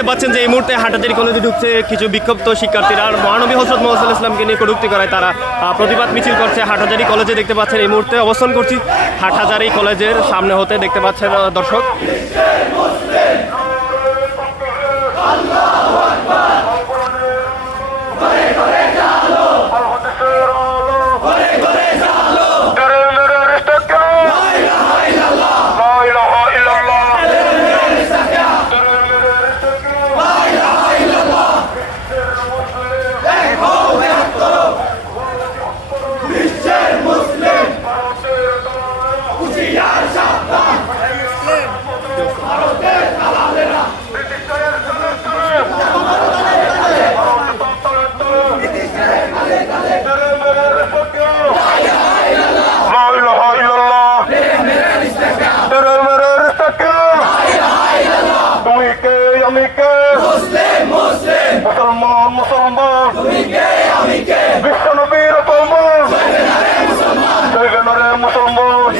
দেখতে পাচ্ছেন যে এই মুহূর্তে হাটাদের কলেজে ঢুকছে কিছু বিক্ষুব্ধ শিক্ষার্থীরা। আর মহানবী হজরত মোহাম্মদ ইসলামকে নিয়ে কটুক্তি করায় তারা। প্রতিবাদ মিছিল করছে হাটাজারি কলেজে দেখতে পাচ্ছেন এই মুহূর্তে অবস্থান করছি হাটহাজারি কলেজের সামনে হতে দেখতে পাচ্ছেন দর্শক। কে আমি কে মুসলমান মুসলমান। বিশ্ব নবীর অপমান জয়বে নরে মুসলমান।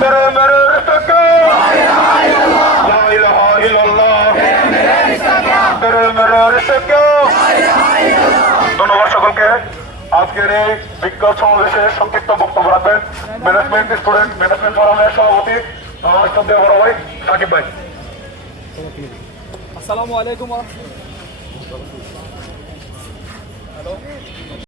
মেরে মেরে রিস্তাকে। লা ইলাহা ইল্লাল্লাহ। মেরে মেরে রিস্তাকে। ধন্যবাদ সকলকে। আজকের এই বিজ্ঞান সমাবেশে সংক্ষিপ্ত বক্তব্য রাখবেন। ম্যানেজমেন্ট স্টুডেন্ট ম্যানেজমেন্ট ফোরামের সভাপতি আমার শ্রদ্ধেয় বড় ভাই সাকিব ভাই। আসসালামু আলাইকুম।